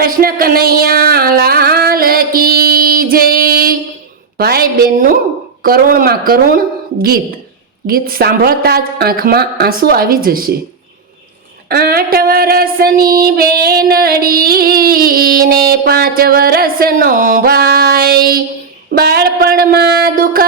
કૃષ્ણ કનૈયા લાલ કી જય. ભાઈ બહેનનું કરુણમાં કરુણ ગીત. ગીત સાંભળતા જ આંખમાં આંસુ આવી જશે. આઠ વર્ષની બેનડી ને પાંચ વર્ષનો ભાઈ. બાળપણમાં દુઃખ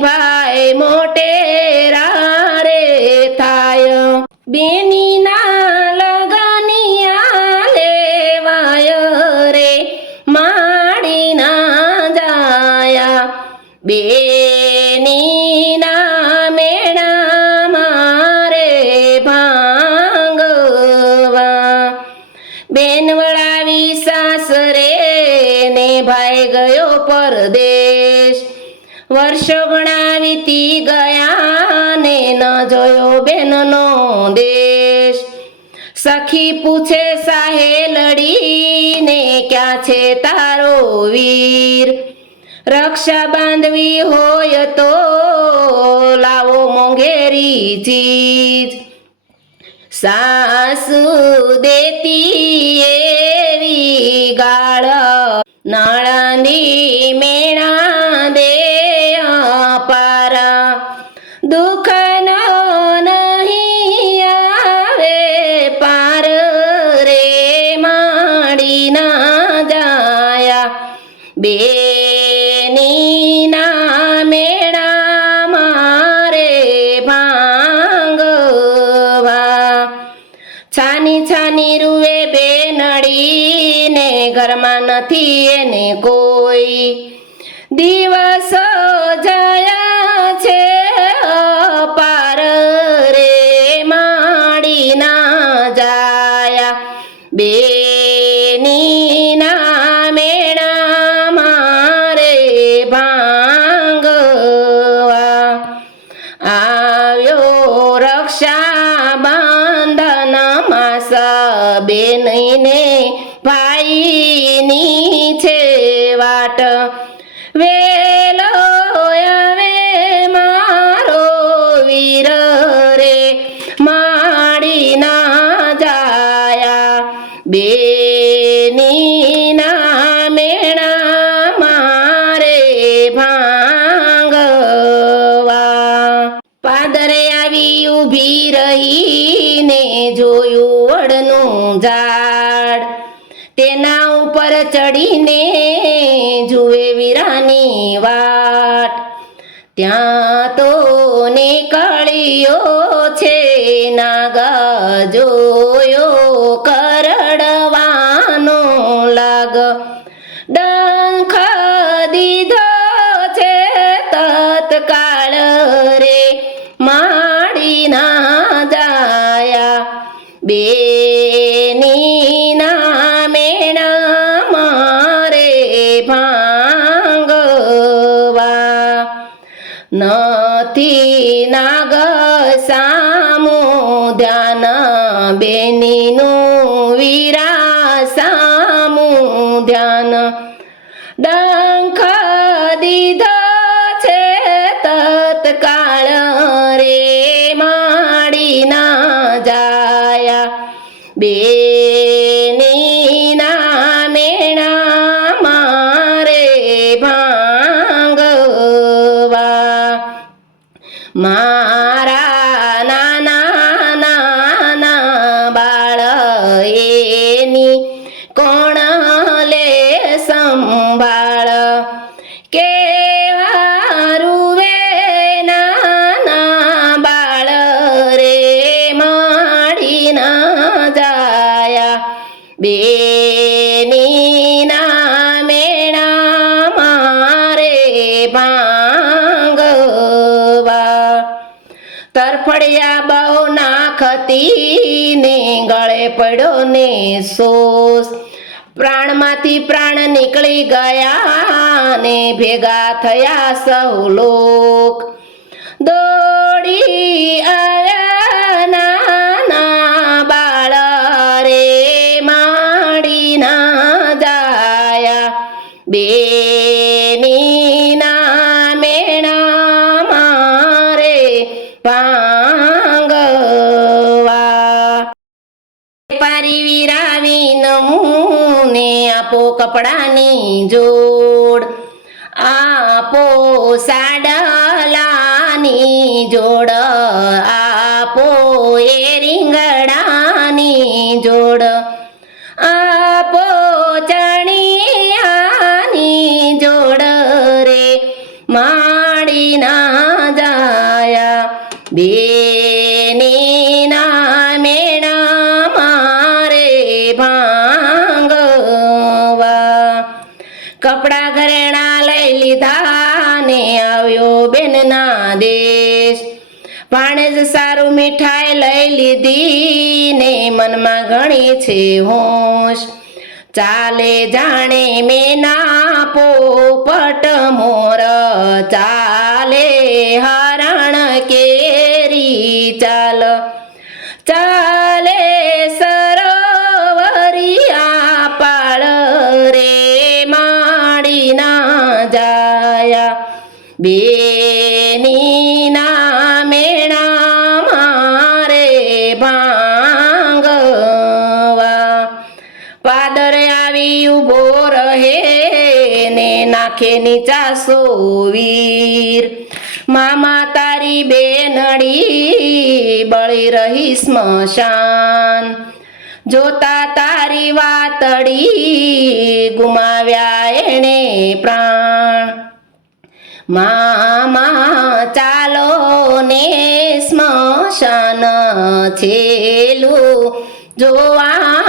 Bye. વર્ષો ઘણા વીતી ગયા ને ન જોયો બેનનો દેશ. સખી પૂછે સાહેલડી ને ક્યાં છે તારો વીર? રક્ષા બાંધવી હોય તો લાવો મોંઘેરી ચીજ. સાસુ દેતી એવી ગાળ નાળાની મેં બેની મેળા મારે ભાંગવા. છાની છાની રૂએ બે નડીને ઘરમાં નથી એને કોઈ. દિવસ જાય સબે નહીને ભાઈની છે વાટ. વે ડાળીઓ છે નાગાજો ને ગળે પડ્યો ને સોસ પ્રાણમાંથી પ્રાણ નીકળી ગયા ને ભેગા થયા સૌ લોક. પારી વિરાવી નમૂને આપો કપડાની જોડ. આપો સાડલાની જોડ. ભાણેજ સારું મીઠાઈ લઈ લીધી ને મનમાં ઘણી છે હોશ. ચાલે જાણે મેના પોપટ મોર ચાલે હરણ ને ચાસો વીર. મામા તારી બેનડી બળી રહી સ્મશાન. જોતા તારી વાતડી ગુમાવ્યા એણે પ્રાણ. મામા, ચાલો ને સ્મશાન છેલું. જોવામાંનું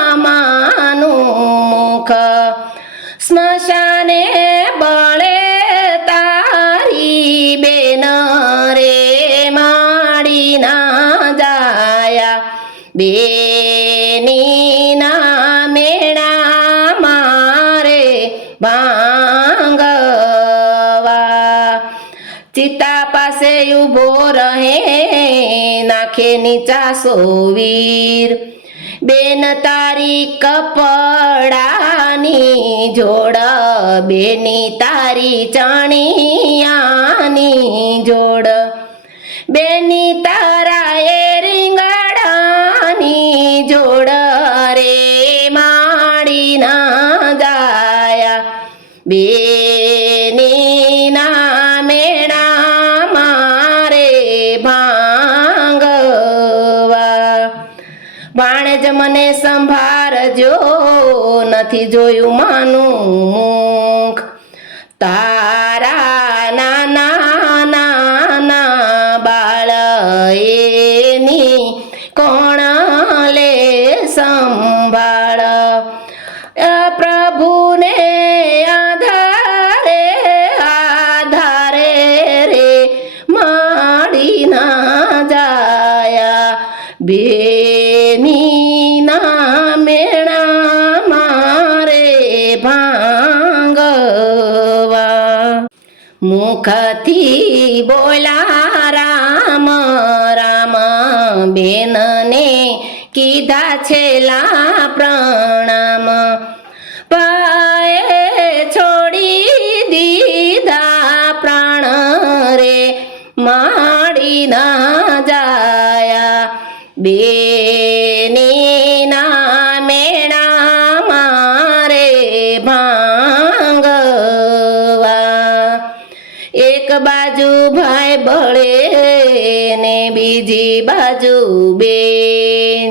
ભાંગવા ચિતા પાસે ઊભો રહે, નાખે નીચા સોવીર. બેન તારી કપડાની જોડ, બેની તારી ચણિયાની જોડ. બેની તારા એ મને સંભાળજો નથી જોયું માનું મુખ. તારા મુખથી બોલા રામ રામ બેનને કીધા છેલા પ્રણામ. બીજી બાજુ બેન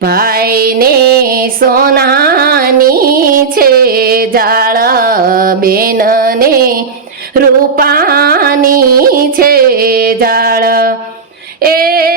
ભાઈને સોનાની છે જાળ બેનને રૂપાની છે જાળ એવા